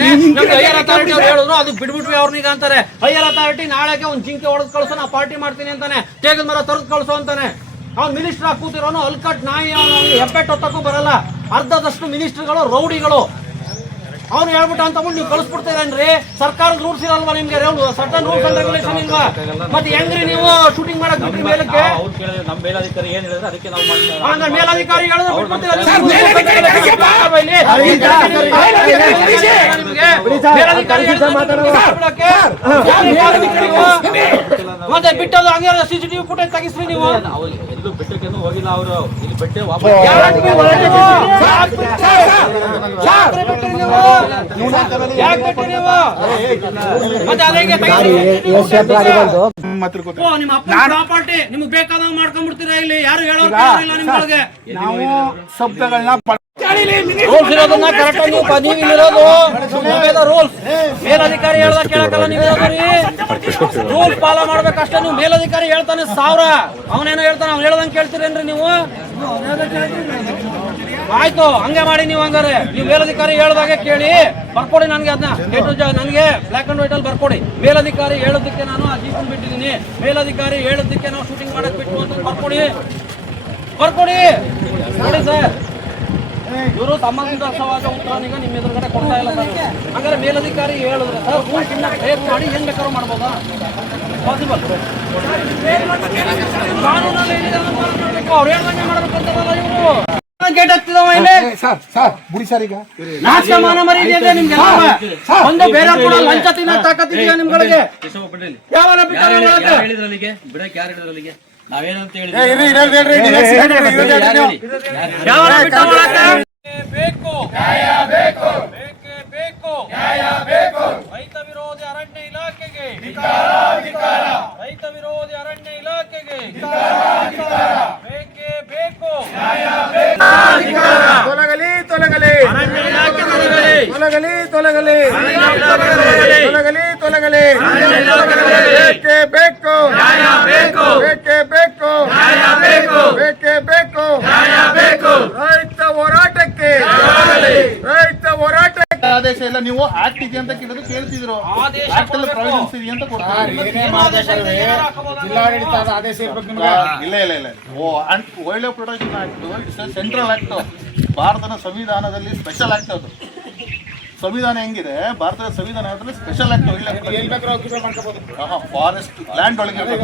ಹೇಳ್ತಾನೆ ನಮ್ಗೆ higher authority ಅವ್ರು ಹೇಳಿದ್ರು ಅದು ಬಿಡ್ಬಿಟ್ವಿ ಅವ್ರನ್ನೀಗ ಅಂತಾರೆ. ಹೈಯರ್ ಅಥಾರಿಟಿ ನಾಳೆಗೆ ಒಂದು ಜಿಂಕೆ ಹೊಡೆದ್ ಕಳ್ಸೋ ನಾ ಪಾರ್ಟಿ ಮಾಡ್ತೀನಿ ಅಂತಾನೆ. ತೇಗದ ಮರ ತರದ್ ಕಳ್ಸೋ ಅಂತಾನೆ. ಅವ್ನು ಮಿನಿಸ್ಟರ್ ಆಗಿ ಕೂತಿರೋನು ಅಲ್ಕಟ್ ನಾಯಿ ಅವನು ಹೆಬ್ಬೆಟ್ ಹೊತ್ತಕ್ಕೂ ಬರಲ್ಲ. ಅರ್ಧದಷ್ಟು ಮಿನಿಸ್ಟರ್ಗಳು ರೌಡಿಗಳು. ಅವ್ನು ಹೇಳ್ಬಿಟ್ಟ ಅಂತ ನೀವು ಕಳಿಸ್ಬಿಡ್ತೀರೇನ್ರಿ ಸರ್ಕಾರದ ರೂಲ್ಸ್ ಇರಲ್ವಾ ನಿಮ್ಗೆ? ಸರ್ಟನ್ ರೂಲ್ಸ್ ಅಂಡ್ ರೆಗ್ಯುಲೇಷನ್ ಇಲ್ವಾ? ಮತ್ತೆ ಹೆಂಗ್ರಿ ನೀವು ಶೂಟಿಂಗ್ ಮಾಡಕ್ ಬಿಟ್ರಿ ಮೇಲಕ್ಕೆ? ನಮ್ಮ ಮೇಲಾಧಿಕಾರಿ ಏನ್ ಹೇಳಿದ್ರೆ ಅದಕ್ಕೆ ನಾವು ಮಾಡ್ತಾ ಇರೋದು. ಹಂಗ ಮೇಲಾಧಿಕಾರಿ ಹೇಳಿದ್ರೆ. ನಿಮ್ಗೆ. ಬಿಟ್ಟದು ಸಿಸಿಟಿವಿ ನೀವು ಎಲ್ಲೂ ಹೋಗಿಲ್ಲ ಇಲ್ಲಿ ಪ್ರಾಪರ್ಟಿ ನಿಮ್ಗೆ ಬೇಕಾದಂಗ್ ಮಾಡ್ಕೊಂಡ್ಬಿಡ್ತೀರಾ ಇಲ್ಲಿ ಯಾರು ಹೇಳೋದಿಲ್ಲ ನಾವು ಶಬ್ದಗಳನ್ನ ರೂಲ್ಸ್ ಇರೋದನ್ನ ಕರೆಕ್ಟ್ ನೀವು ನೀವು ಇಲ್ಲಿರೋದು ರೂಲ್ಸ್ ಮೇಲಧಿಕಾರಿ ಹೇಳ್ದ ಕೇಳಕಲ್ಲ ನೀವು ರೂಲ್ಸ್ ಫಾಲೋ ಮಾಡ್ಬೇಕಷ್ಟೇ ನೀವು. ಮೇಲಧಿಕಾರಿ ಹೇಳ್ತಾನೆ ಸಾವಿರ. ಅವನೇನೋ ಹೇಳ್ತಾನೆ ಅವ್ನು ಹೇಳ್ದಂಗೆ ಕೇಳ್ತೀರೇನ್ರಿ ನೀವು? ಆಯ್ತು ಹಂಗೆ ಮಾಡಿ ನೀವು ಹಂಗಾರೆ. ನೀವು ಮೇಲಧಿಕಾರಿ ಹೇಳ್ದಾಗೆ ಕೇಳಿ. ಬರ್ಕೊಡಿ ನನಗೆ ಅದನ್ನ ನನಗೆ ಬ್ಲಾಕ್ ಅಂಡ್ ವೈಟ್ ಅಲ್ಲಿ ಬರ್ಕೊಡಿ. ಮೇಲಧಿಕಾರಿ ಹೇಳೋದಕ್ಕೆ ನಾನು ಆ ಜೀಪನ್ ಬಿಟ್ಟಿದ್ದೀನಿ. ಮೇಲಧಿಕಾರಿ ಹೇಳೋದಕ್ಕೆ ನಾವು ಶೂಟಿಂಗ್ ಮಾಡಕ್ ಬಿಟ್ಟು ಅಂತ ಬರ್ಕೊಡಿ. ಬರ್ಕೊಡಿ. ನೋಡಿ ಸರ್. ಇವರು ಸಮಂಜಸವಾದ ಉತ್ತರನೀಗ ನಿಮ್ಮ ಎದುರುಗಡೆ ಕೊಡ್ತಾ ಇಲ್ಲ ಸರ್. ಹಂಗಾರೆ ಮೇಲಧಿಕಾರಿ ಹೇಳಿದ್ರೆ ಸರ್ ಇನ್ನ ಬ್ರೇಕ್ ಮಾಡಿ ಹೆಂಗ್ ಬೇಕಾದ್ರೂ ಮಾಡ್ಬೋದಾ? ಪಾಸಿಬಲ್ ಕಾನೂನಲ್ಲಿ ಏನಿದೆ ಅವ್ರು ಹೇಳ್ದಂಗೆ ಮಾಡ್ಬೇಕು ಅಂತಾರಲ್ಲ ಇವರು. ಗೇಟ್ ಹತ್ತಿದವ ಇಲ್ಲಿ. ಸರ್ ಸರ್ ಬಿಡಿ ಸರ್ ಈಗ. ನಾಚಿಕೆ ಮಾನ ಮರ್ಯಾದೆ ಇದೆ ನಿಮ್ಗೆ ಒಂದು ಬೇರೆ ಕೂಡ ಲಂಚ ತಿನ್ನೋ ತಾಕತ್ತಿದೆಯಾ ನಿಮ್ಗಳಿಗೆ? ಕೇಶವ ಬಿಡ್ರಿ ಇಲ್ಲಿ. ಯಾವನ ಯಾರು ಬಿಟ್ಟಾರೆ ಹೇಳಿ- ಒಳಗೆ? ಯಾರು ಹೇಳಿದ್ರು ಬಿಡಕ್ಕೆ ಯಾರು ಹೇಳಿದ್ರು ಅಲ್ಲಿಗೆ ನಾವೇನಂತ ಹೇಳಿದ್ರೆ ಬೇಕು ನ್ಯಾಯ ಬೇಕು ಬೇಕೇ ಬೇಕು ನ್ಯಾಯ ಬೇಕು ರೈತ ವಿರೋಧಿ ಅರಣ್ಯ ಇಲಾಖೆಗೆ ರೈತ ವಿರೋಧಿ ಅರಣ್ಯ ಇಲಾಖೆಗೆ ಬೇಕೇ ಬೇಕು ನ್ಯಾಯ ಬೇಕು ತೊಲಗಲಿ ತೊಲಗಲಿ ತೊಲಗಲಿ ತೊಲಗಲಿ ತೊಲಗಲಿ ತೊಲಗಲಿ ಆದೇಶ ಇಲ್ಲ ನೀವು ಆಕ್ಟ್ ಇದೆ ಅಂತ ಕೇಳಿದ್ರು ಕೇಳ್ತಿದ್ರು. ಆದೇಶ ಆಕ್ಟ್ ಅಲ್ಲಿ. ಪ್ರಾವಿಷನ್ಸ್ ಇದೆ ಅಂತ ಕೊಡ್ತಾರೆ ಏನು ಆದೇಶ ಇದೆ, ಏನು ಹಾಕಬಹುದು? ಜಿಲ್ಲಾಡಳಿತದ ಆದೇಶ ಇರ್ಬೇಕು ನಿಮ್ಗೆ? ಇಲ್ಲ ಇಲ್ಲ ಇಲ್ಲ ಓ life protection act it's central act ಭಾರತದ ಸಂವಿಧಾನದಲ್ಲಿ ಸ್ಪೆಷಲ್ ಆಕ್ಟ್ ಅದು. ಸಂವಿಧಾನ ಹೆಂಗಿದೆ? ಭಾರತದ ಸಂವಿಧಾನದಲ್ಲಿ ಸ್ಪೆಷಲ್ ಆಕ್ಟ್ ಫಾರೆಸ್ಟ್ ಲ್ಯಾಂಡ್ ಒಳಗೆ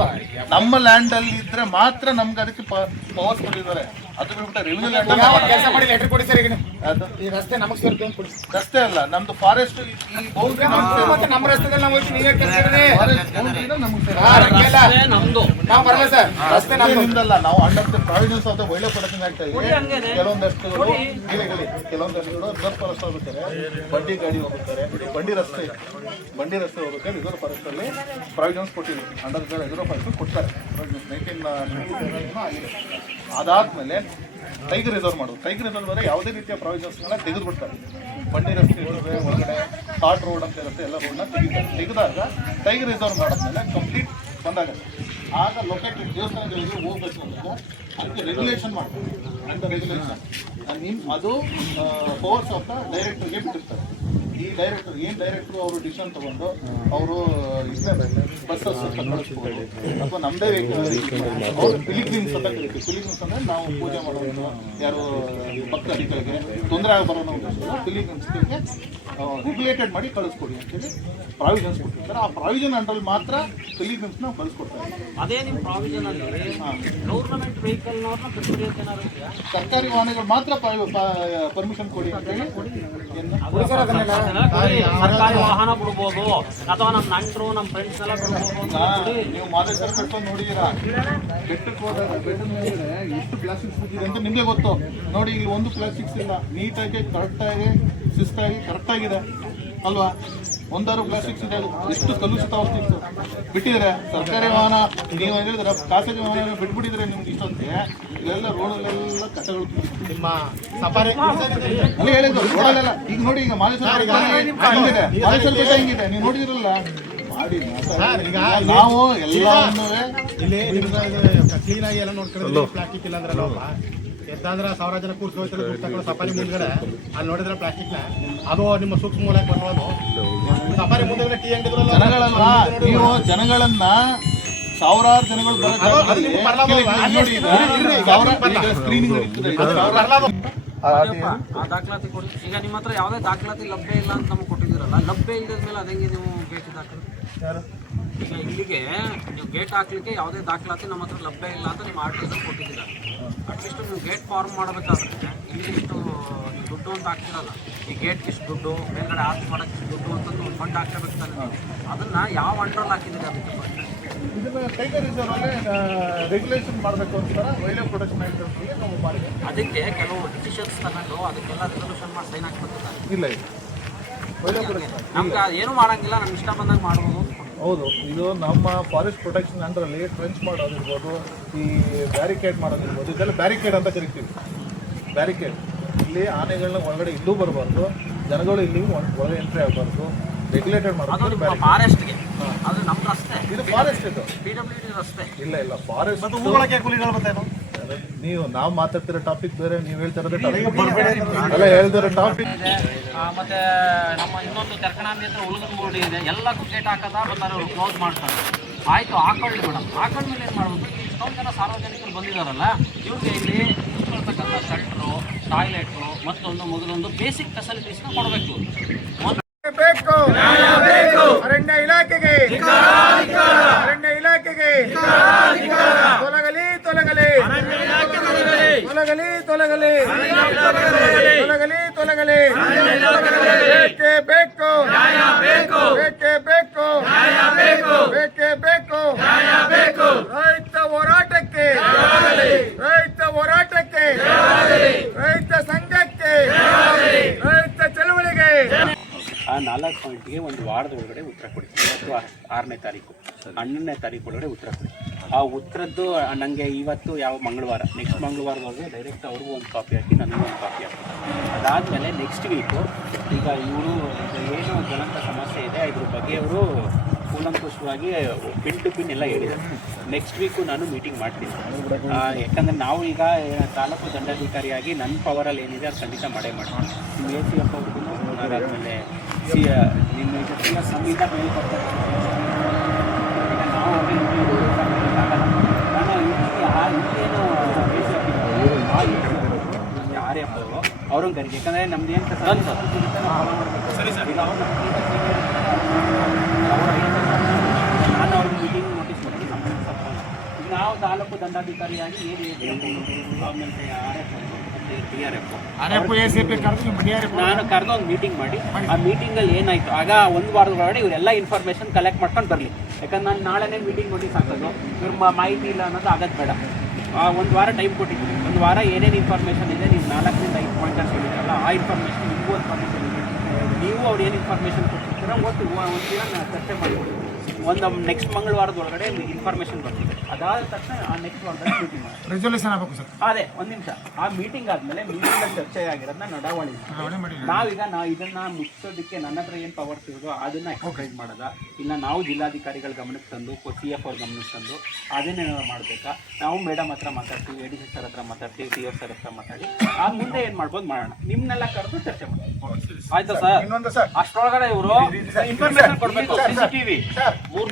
ನಮ್ಮ ಲ್ಯಾಂಡ್ ಅಲ್ಲಿ ಇದ್ರೆ ಮಾತ್ರ ನಮ್ಗೆ ಅದಕ್ಕೆ ಪವರ್ಸ್ ಕೊಟ್ಟಿದ್ದಾರೆ. ಅದು ಬಿಟ್ಬಿಟ್ಟು ರೆವಿನ್ಯೂ ಲ್ಯಾಂಡ್ ಕೆಲಸ ಮಾಡಿ ಲೆಟರ್ ಕೊಡಿ ಸರ್ ಈಗ ಅದು. ಈ ರಸ್ತೆ ನಮಗೆ ಸರ್ ಅಂತ ಕೊಡಿ. ರಸ್ತೆ ಅಲ್ಲ ನಮ್ದು ಫಾರೆಸ್ಟ್ ಈ ಬೌಂಡ್ರಿ ಮತ್ತೆ ನಮ್ಮ ರಸ್ತೆದಲ್ಲಿ ನಾವು ಹೋಗ್ತೀವಿ ನೀವೇ ಕೆಲಸ ಇರೋದೇ. Forest boundary ನ ನಮ್ಗೆ ಸೇರೋದು. ರಸ್ತೆ ನಮ್ದು. ನಾವು ಬರಲ್ಲ ಸರ್ ರಸ್ತೆ ನಮ್ದು. ನಮ್ದು ನಾವು under providence of the wild protection ಆಗ್ತಾ ಇದೆ. ಕೆಲವೊಂದಷ್ಟು ಕೆಲವೊಂದಷ್ಟು ರಿಸರ್ವ್ ಫಾರೆಸ್ಟ್ ಹೋಗುತ್ತಾರೆ ಬಂಡಿ ಗಾಡಿ ಹೋಗುತ್ತಾರೆ ಬಂಡಿ ರಸ್ತೆ ಬಂಡಿ ರಸ್ತೆ ಹೋಗುತ್ತೆ ರಿಸರ್ವ್ ಫಾರೆಸ್ಟ್ ಅಲ್ಲಿ ಪ್ರಾವಿಡೆನ್ಸ್ ಕೊಟ್ಟಿದ್ದೀವಿ ಅಂಡರ್ ರಿಸರ್ವ್ ಫಾರೆಸ್ಟ್ ಕೊಡ್ತಾರೆ. ನೈನ್ಟೀನ್ ಆಗಿದೆ. ಅದಾದ್ಮೇಲೆ ಟೈಗರ್ ರಿಸರ್ವ್ ಮಾಡೋದು. ಟೈಗರ್ ರಿಸರ್ವ್ ಅಂದರೆ ಯಾವುದೇ ರೀತಿಯ ಪ್ರಾವಿಷನ್ಸ್ಗಳನ್ನ ತೆಗೆದುಬಿಡ್ತಾರೆ. ಬಂಡಿ ರಸ್ತೆ ಇರುತ್ತೆ ಒಳಗಡೆ ಥಾಟ್ ರೋಡ್ ಅಂತ ಇರುತ್ತೆ, ಎಲ್ಲ ರೋಡ್ನ ತೆಗಿತಾರೆ ತೆಗೆದಾಗ ಟೈಗರ್ ರಿಸರ್ವ್ ಮಾಡಿದ್ಮೇಲೆ ಕಂಪ್ಲೀಟ್ ಬಂದಾಗುತ್ತೆ. ಆಗ ಲೊಕೇಟ್ ದೇವಸ್ಥಾನಗಳಿಗೆ ಹೋಗ್ಬೇಕು ಅಂದಾಗ ಅದಕ್ಕೆ ರೆಗ್ಯುಲೇಷನ್ ಮಾಡ್ತಾರೆ. ಅಂಡ್ ರೆಗ್ಯುಲೇಷನ್ ಮೀನ್ ಅದು ಪವರ್ಸ್ ಆಫ್ ದ ಡೈರೆಕ್ಟರ್ಗೆ ಬಿಟ್ಟಿರ್ತಾರೆ. ಈ ಡೈರೆಕ್ಟರ್ ಏನು ಡೈರೆಕ್ಟರ್ ಅವರು ಡಿಸಿಷನ್ ತಗೊಂಡು ಅವರು ಬಸ್ಸಸ್ ಕಳಿಸ್ಬೋದು ಅಥವಾ ನಮ್ಮದೇ ಅವರು ಪಿಲಿಗ್ರಿಮ್ಸ್ ಅಂತ ಕರಿತೀವಿ ಪಿಲಿಗ್ರಿಮ್ಸ್ ಅಂದರೆ ನಾವು ಪೂಜೆ ಮಾಡೋದು ಯಾರು ಭಕ್ತಾದಿಗಳಿಗೆ ತೊಂದರೆ ಆಗಬಾರದು ಪಿಲಿಗ್ರಿಮ್ಸ್ಗೆ ರೆಗ್ಯುಲೇಟೆಡ್ ಮಾಡಿ ಕಳಿಸ್ಕೊಡಿ ಅಂತೇಳಿ ಪ್ರಾವಿಷನ್ಸ್ ಕೊಟ್ಟಿರ್ತಾರೆ. ಆ ಪ್ರಾವಿಷನ್ ಅಂಡ್ರಲ್ಲಿ ಮಾತ್ರ ಪಿಲಿಗ್ರಿಮ್ಸ್ನ ಕಳಿಸ್ಕೊಡ್ತಾರೆ. ಅದೇ ನಿಮ್ಮ ಪ್ರಾವಿಷನ್ ಅಲ್ಲಿ ಗೌರ್ನಮೆಂಟ್ ವೆಹಿಕಲ್? ಸರ್ಕಾರಿ ವಾಹನಗಳು ಮಾತ್ರ ಪರ್ಮಿಷನ್ ಕೊಡಿ ಅಂತ ಹೇಳಿ ಏನು? ಅದನ್ನೆಲ್ಲ ಕೊಡಿ. ಸರ್ಕಾರಿ ವಾಹನ ಬಿಡ್ಬೋದು ಅಥವಾ ನಮ್ಮ ನಂಟರು ನಮ್ಮ ಫ್ರೆಂಡ್ಸ್ ಎಲ್ಲ ಬಿಡ್ಬೋದು ನೀವು ಮಾದೇಶ್ವರ ಬೆಟ್ಟ ನೋಡಿದೀರಾ ಬೆಟ್ಟಕ್ಕೆ ಹೋದಾಗ ಬೆಟ್ಟದ ಮೇಲೆ ಎಷ್ಟು ಪ್ಲಾಸ್ಟಿಕ್ಸ್ ಬಿದ್ದಿದೆ ಅಂತ ನಿಮಗೆ ಗೊತ್ತು. ನೋಡಿ ಇಲ್ಲಿ ಒಂದು ಪ್ಲಾಸ್ಟಿಕ್ಸ್ ಇಲ್ಲ. ನೀಟಾಗಿ ಕರೆಕ್ಟಾಗಿ ಶಿಸ್ತಾಗಿ ಕರೆಕ್ಟಾಗಿದೆ ಅಲ್ವಾ? ಒಂದಾರು ಪ್ಲಾಸ್ಟಿಕ್ಸ್ ಇದೆ. ಎಷ್ಟು ಕಲುಷಿತ ವಸ್ತು ಇತ್ತು. ಬಿಟ್ಟಿದ್ರೆ ಸರ್ಕಾರಿ ವಾಹನ ನೀವು ಹೇಳಿದ್ರೆ ಖಾಸಗಿ ವಾಹನ ಬಿಟ್ಬಿಟ್ಟಿದ್ರೆ ನಿಮ್ಗೆ ಇಷ್ಟೊತ್ತಿಗೆ ಇದೆಲ್ಲ ರೋಡಲ್ಲೆಲ್ಲ ಕಸಗಳು ತುಂಬಿತ್ತು. ನಿಮ್ಮ ಸಫಾರಿ ಅಲ್ಲಿ ಹೇಳಿದ್ರು ರೋಡಲ್ಲೆಲ್ಲ. ಈಗ ನೋಡಿ ಈಗ ಮಾಲೇಶ್ವರ ಹೆಂಗಿದೆ. ಮಾದೇಶ್ವರ ಬೆಟ್ಟ ಹೆಂಗಿದೆ. ನೀವು ನೋಡಿದಿರಲ್ಲ? ಮಾಡಿ. ನಾವು ಎಲ್ಲ ಇಲ್ಲಿ ಕ್ಲೀನ್ ಆಗಿ ಎಲ್ಲ ನೋಡ್ಕೊಂಡು ಪ್ಲಾಸ್ಟಿಕ್ ಇಲ್ಲ ಅಂದ್ರಲ್ಲ ಎದ್ದಾದ್ರೆ ಸಾವಿರ ಜನ ಕೂರ್ಸಿ ಹೋಗ್ತಾರೆ ದುಡ್ಡು ತಗೊಂಡು ಸಫಾರಿ ಮುಂದ್ಗಡೆ. ಅಲ್ಲಿ ನೋಡಿದ್ರೆ ಪ್ಲಾಸ್ಟಿಕ್ನ ಅದು ನಿಮ್ಮ ಸೂಕ್ಷ್ಮ ಮೂಲಕ ಬರೋದು ಸಫಾರಿ ಮುಂದ್ಗಡೆ ಟೀ ಅಂಗಡಿ ಜನಗಳನ್ನ ನೀವು ಜನಗಳನ್ನ ಸಾವಿರಾರು ಜನಗಳು ಈಗ ಆ, ದಾಖಲಾತಿ ಕೊಡಿ ನಿಮ್ಮ ಹತ್ರ ಯಾವುದೇ ದಾಖಲಾತಿ ಲಭ್ಯ ಇಲ್ಲ ಅಂತ ನಮ್ಗೆ ಕೊಟ್ಟಿದ್ದೀರಲ್ಲ ಲಭ್ಯ ಇಲ್ಲದ ಮೇಲೆ ಅದಂಗೆ ನೀವು ಬೇಕು ದಾಖಲೆ ಯಾರು? ಈಗ ಇಲ್ಲಿಗೆ ನೀವು ಗೇಟ್ ಹಾಕ್ಲಿಕ್ಕೆ ಯಾವುದೇ ದಾಖಲಾತಿ ನಮ್ಮ ಹತ್ರ ಲಭ್ಯ ಇಲ್ಲ ಅಂತ ನಿಮ್ಮ ಆರ್ಡರ್ ಟಿ ಕೊಟ್ಟಿದ್ದೀರ. ಅಟ್ಲೀಸ್ಟ್ ನೀವು ಗೇಟ್ ಫಾರ್ಮ್ ಮಾಡಬೇಕಾದ್ರೆ ಇಲ್ಲಿ ಇಷ್ಟು ದುಡ್ಡು ಅಂತ ಹಾಕ್ತಿರಲ್ಲ. ಈ ಗೇಟ್ಗೆ ಇಷ್ಟು ದುಡ್ಡು ಮೇಲ್ಗಡೆ ಆಸ್ತಿ ಮಾಡೋಕ್ಕೆ ಇಷ್ಟು ದುಡ್ಡು ಅಂತ ಒಂದು ಫಂಡ್ ನೀವು. ಅದನ್ನ ಯಾವ ಅಂಡ್ರಲ್ಲಿ ಹಾಕಿದ್ದೀರಿ ಅದಕ್ಕೆ ರೆಗ್ಯುಲೇಷನ್ ಮಾಡಬೇಕು ಅಂತಾರ ವೈಲ್ಡ್ ಪ್ರೊಟೆಕ್ಷನ್ ನಾವು ಅದಕ್ಕೆ ಕೆಲವು ಡಿಸಿಷನ್ಸ್ ತಗೊಂಡು ಅದಕ್ಕೆಲ್ಲ ರೆಸಲ್ಯೂಷನ್ ಮಾಡಿ ಸೈನ್ ಹಾಕ್ಬೇಕು ಇಲ್ಲ ಇಲ್ಲ ವೈಲ್ಡ್ ಲೈಫ್ ಪ್ರೊಟೆಕ್ಷನ್ ನಮ್ಗೆ ಏನು ಮಾಡಂಗಿಲ್ಲ ನಮ್ಗೆ ಇಷ್ಟ ಬಂದಂಗೆ ಮಾಡ್ಬೋದು. ಹೌದು ಇದು ನಮ್ಮ ಫಾರೆಸ್ಟ್ ಪ್ರೊಟೆಕ್ಷನ್ ಅಂಡರಲ್ಲಿ ಟ್ರೆಂಚ್ ಮಾಡೋದಿರ್ಬೋದು ಈ ಬ್ಯಾರಿಕೇಡ್ ಮಾಡೋದಿರ್ಬೋದು ಇದೆಲ್ಲ ಬ್ಯಾರಿಕೇಡ್ ಅಂತ ಕರಿತೀವಿ. ಬ್ಯಾರಿಕೇಡ್ ಇಲ್ಲಿ ಆನೆಗಳನ್ನ ಒಳಗಡೆ ಇಲ್ಲೂ ಬರಬಾರ್ದು ಜನಗಳು ಇಲ್ಲಿ ಒಳ- ಒಳಗೆ ಎಂಟ್ರಿ ಆಗಬಾರ್ದು ರೆಗ್ಯುಲೇಟೆಡ್ ಅದು ಮಾಡೋದು ಫಾರೆಸ್ಟ್ಗೆ ಅದು ನಮ್ಮ ರಸ್ತೆ. ಇದು ಫಾರೆಸ್ಟ್ ಇದು. ಪಿ ಡಬ್ಲ್ಯೂ ಡಿ ರಸ್ತೆ. ಇಲ್ಲ ಇಲ್ಲ ಫಾರೆಸ್ಟ್ ನೀವು ನಾವು ಮಾತಾಡ್ತಿರೋ ಟಾಪಿಕ್ ಬೇರೆ ನೀವು ಹೇಳ್ತಿರೋದೇ ಟಾಪಿಕ್ ಅಲ್ಲ ಹೇಳ್ತಿರೋ ಟಾಪಿಕ್ ಮತ್ತೆ ನಮ್ಮ ಇನ್ನೊಂದು ತೆರ್ಕಣಾಂಬಿ ಹತ್ರ ಉಳಿದ ಮೂಡಿ ಇದೆ. ಎಲ್ಲ ಕ್ರಿಕೆಟ್ ಹಾಕದ ಬರ್ತಾರೆ ಅವರು ಕ್ಲೋಸ್ ಮಾಡ್ತಾರೆ. ಆಯ್ತು ಹಾಕೊಳ್ಳಿ ಮೇಡಮ್ ಹಾಕೊಂಡ್ಮೇಲೆ ಏನು ಮಾಡಬೇಕು? ಇಷ್ಟೊಂದು ಜನ ಸಾರ್ವಜನಿಕರು ಬಂದಿದಾರಲ್ಲ ಇವ್ರಿಗೆ ಇಲ್ಲಿ ಕೂತ್ಕೊಳ್ತಕ್ಕಂಥ ಶೆಲ್ಟ್ರು ಟಾಯ್ಲೆಟು ಮತ್ತೊಂದು ಮೊದಲೊಂದು ಬೇಸಿಕ್ ಫೆಸಿಲಿಟೀಸ್ನ ಕೊಡಬೇಕು. ಬೇಕು. ಅರಣ್ಯ ಇಲಾಖೆಗೆ ಅರಣ್ಯ ಇಲಾಖೆಗೆ ತೊಲಗಲಿ ತೊಲಗಲಿ ತೊಲಗಲಿ ತೊಲಗಲಿ ತೊಲಗಲಿ ಬೇಕೇ ಬೇಕು. ಬೇಕೇ ಬೇಕು. ಬೇಕೇ ಬೇಕು. ರೈತ ಹೋರಾಟಕ್ಕೆ. ರೈತ ಹೋರಾಟಕ್ಕೆ. ರೈತ ಸಂಘಕ್ಕೆ. ರೈತ ಚಳುವಳಿಗೆ. ಆ ನಾಲ್ಕು ಪಾಯಿಂಟ್ಗೆ ಒಂದು ವಾರದ ಒಳಗಡೆ ಉತ್ತರ ಕೊಡಿ. ಅಥವಾ ಆರನೇ ತಾರೀಕು ಹನ್ನೊಂದನೇ ತಾರೀಕು ಒಳಗಡೆ ಉತ್ತರ ಕೊಡಿ. ಆ ಉತ್ತರದ್ದು ನನಗೆ ಇವತ್ತು ಯಾವ ಮಂಗಳವಾರ ನೆಕ್ಸ್ಟ್ ಮಂಗಳವಾರದವರೆಗೆ ಡೈರೆಕ್ಟ್ ಅವ್ರಿಗೂ ಒಂದು ಕಾಪಿ ಹಾಕಿ, ನನಗೂ ಒಂದು ಕಾಪಿ ಹಾಕಿ. ಅದಾದಮೇಲೆ ನೆಕ್ಸ್ಟ್ ವೀಕು ಈಗ ಇವರು ಏನು ಜ್ವಲಂತ ಸಮಸ್ಯೆ ಇದೆ, ಇದ್ರ ಬಗ್ಗೆ ಅವರು ಕೂಲಂಕುಷವಾಗಿ ಪಿನ್ ಟು ಪಿನ್ ಎಲ್ಲ ಹೇಳಿದ್ದಾರೆ. ನೆಕ್ಸ್ಟ್ ವೀಕು ನಾನು ಮೀಟಿಂಗ್ ಮಾಡ್ತೀನಿ. ಯಾಕಂದರೆ ನಾವು ಈಗ ತಾಲೂಕು ದಂಡಾಧಿಕಾರಿಯಾಗಿ ನನ್ನ ಪವರಲ್ಲಿ ಏನಿದೆ ಅದು ಖಂಡಿತ ಮಾಡೇ ಮಾಡ್ತೀನಿ. ಎ ಸಿ ಎಫ್ ಅವ್ರಿಗೂ ಅದಾದಮೇಲೆ ಸಿ ನಿಮ್ಮ ಸಂಗೀತ ಮೇಲ್ಪಡ್ತಾರೆ ಈಗ ನಾವು ಅವ್ರಿಗೆ ಆಗಲ್ಲ ನಾನು ಇಲ್ಲಿ ಆ ಇಲ್ಲೇನು ಎ ಸಿ ಎಫ್ ಆ ಯಾರೇ ಅವರು ಕರೀರಿ ಯಾಕಂದರೆ ನಮ್ದು ಏನು ಸರಿ ಸರ್. ಈಗ ಅವ್ರು ನಾನು ಅವ್ರಿಗೆ ಮೀಟಿಂಗ್ ನೋಟಿಸ್ ಮಾಡಿ ಈಗ ನಾವು ತಾಲೂಕು ದಂಡಾಧಿಕಾರಿಯಾಗಿ ಏನು ಆಮೇಲೆ ಆರ್ ಎಫ್. ನಾನು ಕರೆದು ಒಂದು ಮೀಟಿಂಗ್ ಮಾಡಿ. ಆ ಮೀಟಿಂಗಲ್ಲಿ ಏನಾಯ್ತು? ಆಗ ಒಂದು ವಾರದ ಒಳಗಡೆ ಇವರೆಲ್ಲ ಇನ್ಫಾರ್ಮೇಷನ್ ಕಲೆಕ್ಟ್ ಮಾಡ್ಕೊಂಡು ಬರಲಿ. ಯಾಕಂದ್ರೆ ನಾನು ನಾಳೆನೇ ಮೀಟಿಂಗ್ ನೋಟಿಸ್ ಹಾಕೋದು. ಇವ್ರ ಮ- ಮಾಹಿತಿ ಇಲ್ಲ ಅನ್ನೋದು ಆಗೋದು ಬೇಡ. ಒಂದು ವಾರ ಟೈಮ್ ಕೊಟ್ಟಿದ್ದೀನಿ ಒಂದು ವಾರ ಏನೇನು ಇನ್ಫಾರ್ಮೇಷನ್ ಇದೆ ನೀವು ನಾಲ್ಕರಿಂದ ಐದು ಪಾಯಿಂಟರ್ಸ್ ಹೇಳಿದ್ರಲ್ಲ, ಆ ಇನ್ಫಾರ್ಮೇಷನ್ ನಿಮಗೂ ಒಂದು ಪಾಯಿಂಟ್ ನೀವು ಅವ್ರು ಏನು ಇನ್ಫಾರ್ಮೇಷನ್ ಕೊಟ್ಟಿರ್ತೀರ ಒಟ್ಟು ಒಂದು ದಿನ ನಾನು ಚರ್ಚೆ ಮಾಡ್ಬೋದು ಒಂದು ನೆಕ್ಸ್ಟ್ ಮಂಗಳವಾರದ ಒಳಗಡೆ ಇನ್ಫಾರ್ಮೇಷನ್ ಬರ್ತಿದೆ. ಅದಾದ ತಕ್ಷಣ ಆ ನೆಕ್ಸ್ಟ್ ವಾರದಲ್ಲಿ ಮೀಟಿಂಗ್ ರೆಸಲ್ಯೂಷನ್ ಆಗಬೇಕು ಸರ್. ಅದೇ ಒಂದು ನಿಮಿಷ. ಆ ಮೀಟಿಂಗ್ ಆದಮೇಲೆ ಮೀಟಿಂಗ್ ಚರ್ಚೆ ಆಗಿರೋದನ್ನ ನಡಾವಳಿ ನಾವೀಗ ನಾವು ಇದನ್ನ ಮುಚ್ಚೋದಕ್ಕೆ ನನ್ನ ಹತ್ರ ಏನು ಪವರ್ಸ್ ಇರೋದು ಅದನ್ನ ಎಕ್ಸರ್ಸೈಸ್ ಮಾಡೋದ? ಇಲ್ಲ ನಾವು ಜಿಲ್ಲಾಧಿಕಾರಿಗಳ ಗಮನಕ್ಕೆ ತಂದು ಸಿ ಎಫ್ ಅವ್ರ ಗಮನಕ್ಕೆ ತಂದು ಅದನ್ನೇ ಮಾಡಬೇಕಾ? ನಾವು ಮೇಡಮ್ ಹತ್ರ ಮಾತಾಡ್ತೀವಿ ಎ ಡಿ ಸಿ ಸರ್ ಹತ್ರ ಮಾತಾಡ್ತೀವಿ ಸಿ ಎಫ್ ಸರ್ ಹತ್ರ ಮಾತಾಡಿ. ಆ ಮುಂದೆ ಏನು ಮಾಡ್ಬೋದು ಮಾಡೋಣ. ನಿಮ್ಮನ್ನೆಲ್ಲ ಕರೆದು ಚರ್ಚೆ ಮಾಡೋಣ ಆಯ್ತಾ ಸರ್ ಇನ್ನೊಂದು ಸರ್. ಅಷ್ಟರೊಳಗಡೆ ಇವರು ಇನ್ಫಾರ್ಮೇಶನ್ ಕೊಡ್ಬೇಕು ಟಿವಿ ಮೂರು